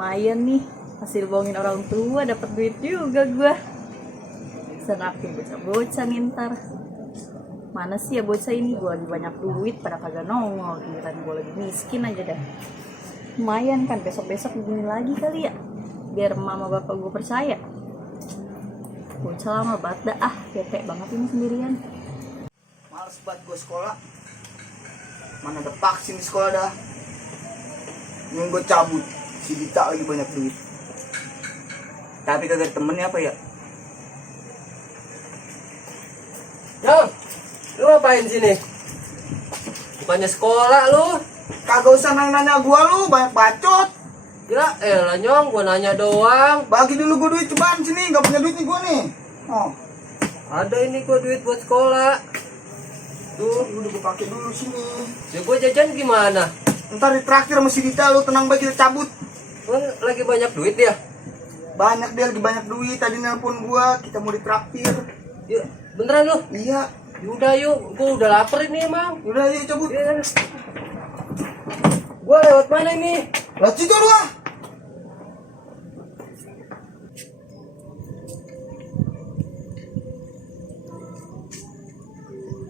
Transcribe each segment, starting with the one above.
lumayan nih, hasil bohongin orang tua dapat duit juga gua. Serakin bocah-bocah nih ntar. Mana sih ya bocah ini, gua lagi banyak duit pada kagak nongol, giliran gua lagi miskin aja dah. Lumayan kan, besok-besok begini lagi kali ya, biar mama bapak gua percaya. Bocah lama banget dah, bete banget ini sendirian. Males banget gue sekolah. Mana ada vaksin di sekolah dah. Yang gue cabut, si Dita lagi banyak duit. Tapi kagak ada temennya apa ya? Yo, lu ngapain sini? Bukannya sekolah lu? Kagak usah nanya gua lu, banyak bacot. Kira lah nyong, gua nanya doang. Bagi dulu gue duit cobaan sini, gak punya duit nih gue nih. Oh, Ada ini gua duit buat sekolah. Tuh, udah gue pakai dulu sini. ya gua jajan gimana? Ntar ditraktir sama si Dita, lu tenang baik, kita cabut. Lu lagi banyak duit ya? Banyak dia lagi banyak duit, tadi nelpon gua, kita mau ditraktir. Ya, beneran lu? Iya, Yaudah yuk, gua udah lapar ini emang. udah yuk cabut. Ya. Gua lewat mana ini? Lah situ lu ah.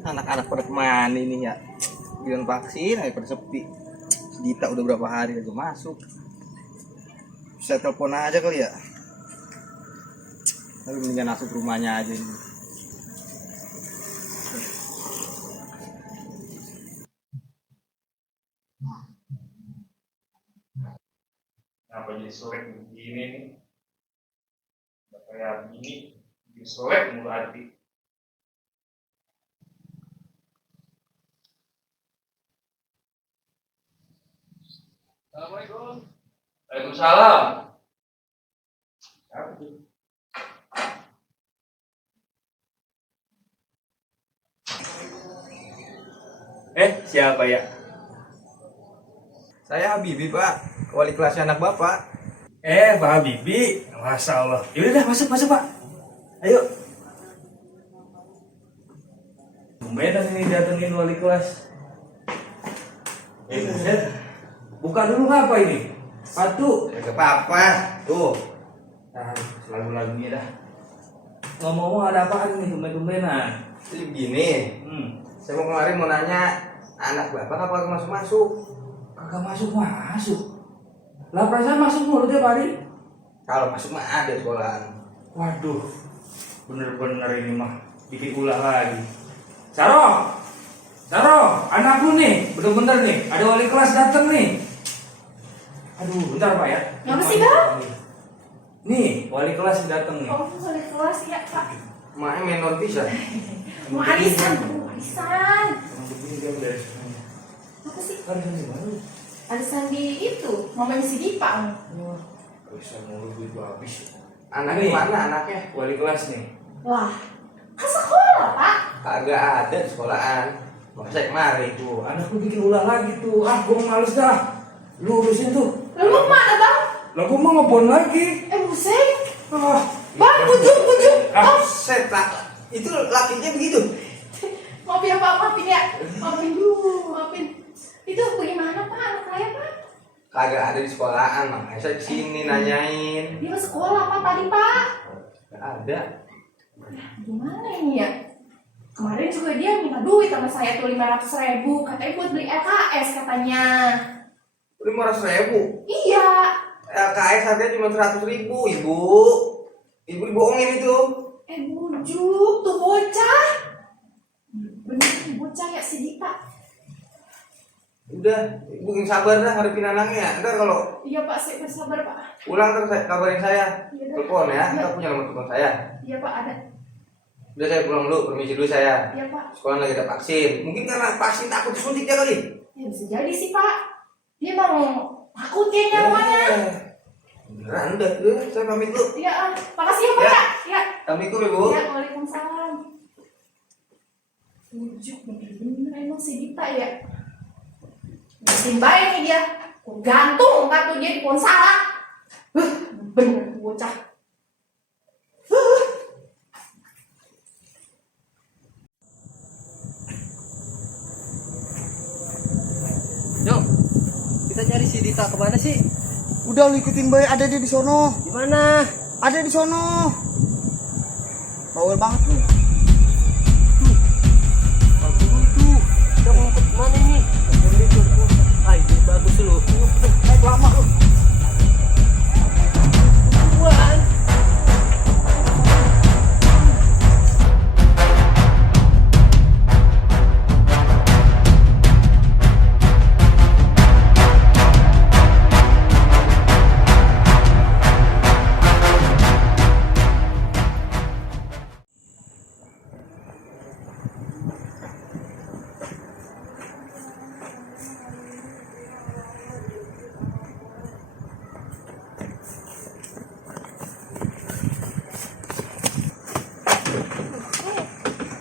Anak-anak pada kemana ini ya? Bilang vaksin aja pada sepi. Si Dita udah berapa hari aja masuk. Bisa telepon aja kali ya. Tapi mendingan masuk rumahnya aja ini. Kenapa jadi solek begini nih? Udah kayak gini, jadi solek mulu hati. Assalamualaikum. Waalaikumsalam. Siapa tuh? Siapa ya? Saya Habibi, Pak. Wali kelasnya anak Bapak. Pak Habibie. Masya Allah. Yaudah dah, masuk Pak. Ayo. Tumbenan ini datengin wali kelas. Buset. Buka dulu apa ini? Patu. Gak apa-apa. Tuh. Nah, selalu lagunya dah. Ngomong-ngomong ada apaan nih tumben-tumbenan? Jadi begini. Saya mau kemarin mau nanya, anak Bapak apa masuk-masuk? Kagak masuk. Lah perasaan masuk mulu tiap hari. Kalau masuk mah ada sekolahan. Waduh, bener-bener ini mah bikin ulah lagi. Saro, anakku nih, bener-bener nih, ada wali kelas dateng nih. Aduh, bentar Pak ya. Kenapa sih, Bang? Nih, wali kelas dateng nih. Oh, boleh kelas ya, Pak. Maknya menor bisa. Mau arisan. Emang begini dia udah semuanya. Apa sih? Arisan di mana? Arisan di itu, mamanya si Dipa. Arisan mulu duit gua habis. Anaknya Nih. mana anaknya? Wali kelas nih. Wah, ke sekolah, Pak. Kagak ada di sekolahan. Makanya saya kemari tuh. Tuh, anakku bikin ulah lagi tuh. Gua males dah. Lu urusin tuh. Lalu mana, Bang? Lah gua mau ngebon lagi. Buset. Ah, Bang, bujuk. Ah. Set lah. Itu lakinya begitu. Maaf ya, Pak. Maafin ya. Maafin. Itu bagaimana, Pak? Anak saya, Pak? Kagak ada di sekolahan, makanya saya kesini nanyain. Dia ke sekolah, Pak, tadi, Pak. Gak ada. Gimana ini ya? Kemarin juga dia minta duit sama saya tuh 500.000. Katanya buat beli LKS katanya. 500.000. Iya. LKS harganya cuma 100.000, Ibu. Ibu dibohongin itu. Bujuk tuh bocah. Bener tuh bocah ya si Dita. Udah, Ibu yang sabar dah ngadepin anaknya. Ntar kalau Iya, Pak, saya bersabar, Pak. pulang ntar kabarin saya. Iya, dah. Telepon ya, Iya. kita punya nomor telepon saya. Iya, Pak, ada. Udah saya pulang dulu, permisi dulu saya. Iya, Pak. Sekolah lagi ada vaksin. Mungkin karena vaksin takut disuntik dia kali. Ya bisa jadi sih, Pak. Dia mau takut kayaknya rumahnya. Beneran udah, saya pamit dulu. Iya, makasih ya, Pak. Ya. Ya. Assalamualaikum Ibu. Ya, waalaikumsalam. Bujuk bener-bener emang si Dita ya. Simbain nih dia. Gantung ntar tuh dia di pohon salak. Bener bocah. Yo, kita nyari si Dita kemana sih? Udah lu ikutin bae, ada dia di sono. Di mana? Ada di sono. Bawel banget lu. Aku itu. Kita mau ke mana ini? Ah, ini bagus lu. Naik lama lu. Wah.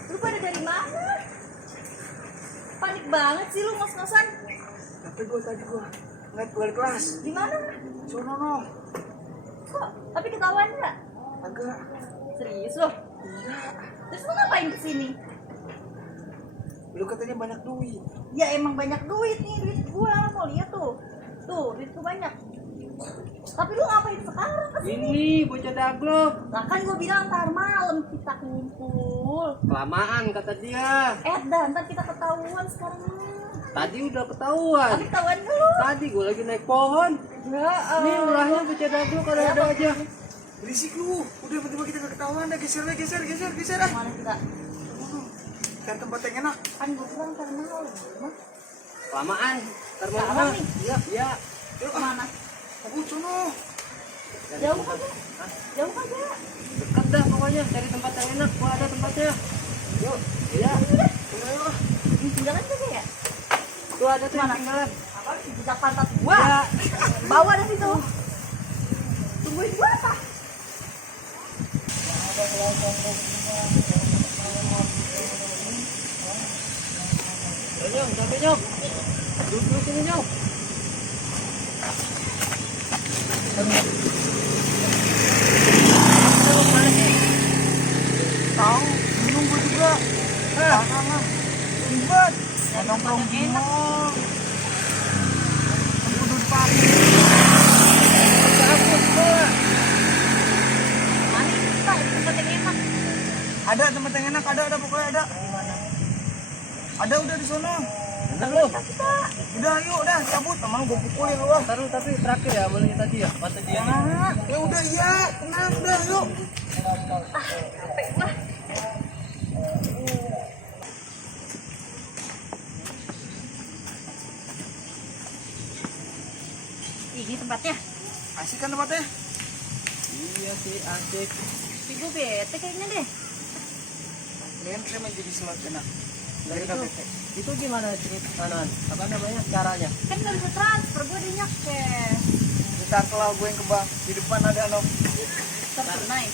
Lu pada dari mana? Panik banget sih lu ngos-ngosan. Tapi gua tadi ngeliat balik kelas. Di mana? Sono no. Kok? Tapi ketahuan nggak? Agak. Serius lo? Iya. Terus lu ngapain kesini? Lu katanya banyak duit. Ya emang banyak duit nih, duit gua. Mau lihat tuh. Tuh, duit gua banyak. Tapi lu ngapain sekarang kesini? Ini bocah daglok. Lah kan gua bilang ntar malam kita kumpul. Kelamaan kata dia. Ntar kita ketahuan sekarang. Tadi udah ketahuan. Tapi ketahuan dulu. Tadi gue lagi naik pohon. Ya, Ini ulahnya bocah daglok ada aja. Berisik lu. Udah tiba-tiba kita gak ketahuan dah. Geser ah. Mana kita? Cari tempat yang enak. Kan gua bilang ntar malam. Mah, Kelamaan. Ntar Sekarang malam. nih? Iya, iya. Yuk ah. kemana? Kabut sono. Jauh kagak? Jauh kagak? Dekat dah pokoknya. Cari tempat yang enak. Gua ada tempatnya. Yuk. Iya. Ayo lah. Ini tinggalan kagak ya? Tuh ada tuh yang Mana? tinggalan. Apa? Jejak pantat gua. Ya. Bawa dari situ. Tungguin gua apa? Ayo, Nyong, sampai Nyong. Duduk sini Nyong. Tahu, minum gua juga. Tangan. Ribet. Nongkrong di mall. Aku duduk pagi. Mana ini kita? Ini tempat yang enak. Ada tempat yang enak, ada pokoknya ada. Ada udah di sono. Bentar lu. Udah ayo udah cabut, teman gua pukulin lu ah. Ntar lu tapi terakhir ya boleh tadi ya. Kata dia nih. Ya udah iya, tenang udah yuk. Capek gua. Ini tempatnya. Asik kan tempatnya? Iya sih asik. Tapi gua bete kayaknya deh. Mendingan kita main jadi slot enak. Nah, Dari itu, KPT. itu gimana cerita apa namanya caranya? Kan nggak bisa transfer, gua ada cash. Ntar kalau gue yang ke bank, di depan ada no. Tertunai.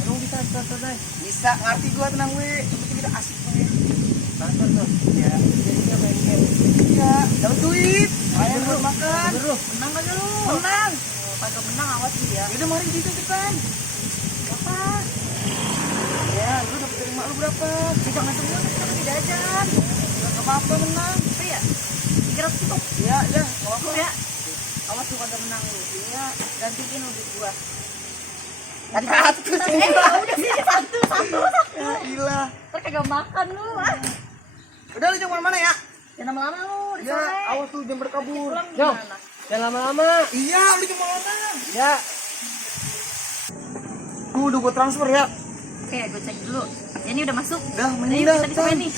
Emang bisa transfer deh? Bisa, ngerti gue tenang gue. Yang penting kita asik gue. Transfer tuh. Ya. Jadinya main game. Iya, dapat duit. Ayo buat makan. Bener lu. Menang kagak lu? Menang. Kagak menang, awas lu ya. Yaudah mari situ depan. Berapa? Ya, lu dapat dari mak lu berapa? Jangan semua kita di jajan. Gak apa-apa menang. Apa ya? 300 cukup. Ya, ya, gak apa-apa. Cukup ya. Awas lu kagak menang lu. Iya, gantiin lu duit gua. Satu Ya udah sih, satu. Ya ilah. Ntar kagak makan lu. Ah. Udah lu jangan mana ya? Jangan lama-lama lu di Ya, sore. awas tuh jangan berkabur. Pulang Nyong. gimana? Jangan lama-lama. Iya, lu jangan mana? Ya. Tuh udah gue transfer ya. Oke, gue cek dulu. Ya, ini udah masuk. Dah, Nah, mainin yuk dah, kita bisa main Tan. nih.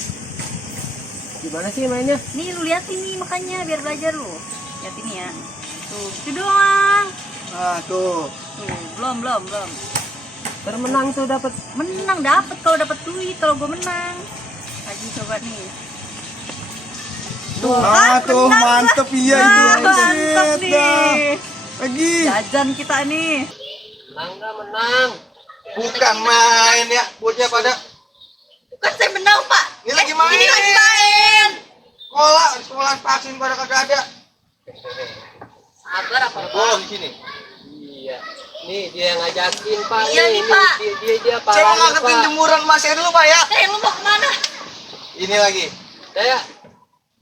Gimana sih mainnya? Nih lu liatin nih makanya biar belajar lu. Lihat ini ya. Tuh, itu doang. Nah, tuh. Tuh, belum. Termenang tuh dapat. Menang dapet kalau dapet duit, kalau gue menang. Lagi coba nih. Tuh, Ah, kan tuh menang mantep gua. iya itu. Nah, mantep Buset, nih. dah. Lagi. Jajan kita nih. Menang dah menang. Bukan main ya, bocah pada. Kan saya menang, Pak. Ini lagi main. Ini lagi main. Sekolah vaksin pada kagak ada. Sabar apa, Bolong di sini. Iya. Nih dia yang ngajakin Pak. Iya nih, Pak. Dia Saya mau parahnya ngangkatin Pak. jemuran masnya dulu Pak ya. Lu mau kemana? Ini lagi. Saya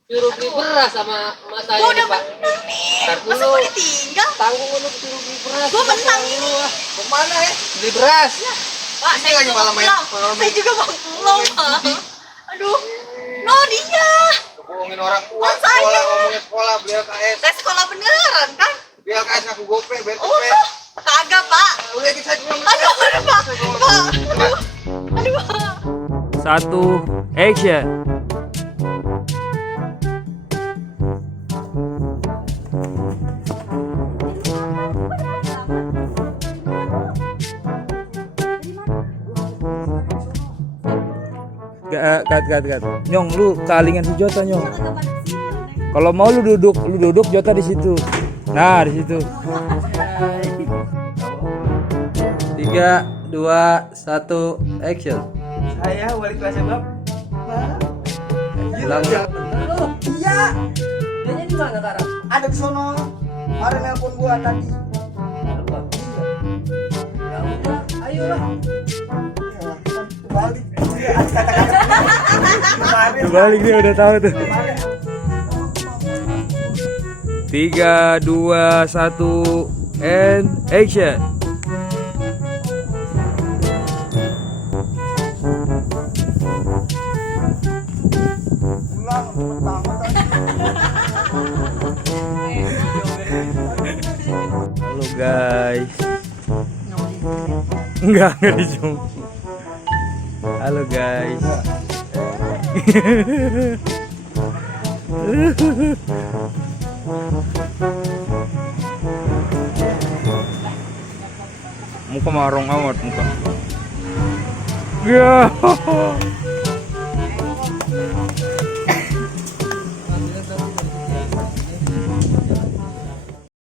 suruh beli beras sama mas saya Gua udah nih, Pak. menang nih. Ntar Masa dulu. gue ditinggal? kah? Tanggung lu rugi beras. Gua menang ini. Kemana ya? Beli beras. Pak, Ini saya lagi juga malam mau main. pulang. Malam Saya main. juga mau pulang, Pak. Aduh. No, dia. Bohongin orang tua Oh, saya. sekolah, ngomongin sekolah, beli LKS. Saya sekolah beneran, kan? Beli LKS aku gope, bayar Oh, gope. kagak, Pak. Udah kita juga Aduh, Pak. Pak. Aduh, Pak. 1 action. Kat. Nyong, lu kalingan si Jota, Nyong. Kalau mau lu duduk Jota di situ. Nah, di situ. 3, 2, 1, action. Saya wali kelasnya Bab. Ulang. Iya, Dia di mana sekarang? ada di sono. Kemarin nelpon gua tadi. Ya udah, ayolah. Balik. Kata-kata kemarin. Balik dia udah tahu tuh. 3, 2, 1 and action. Pulang pertama tadi. Halo guys. Enggak di zoom. Halo guys. Muka marung amat muka. Ya.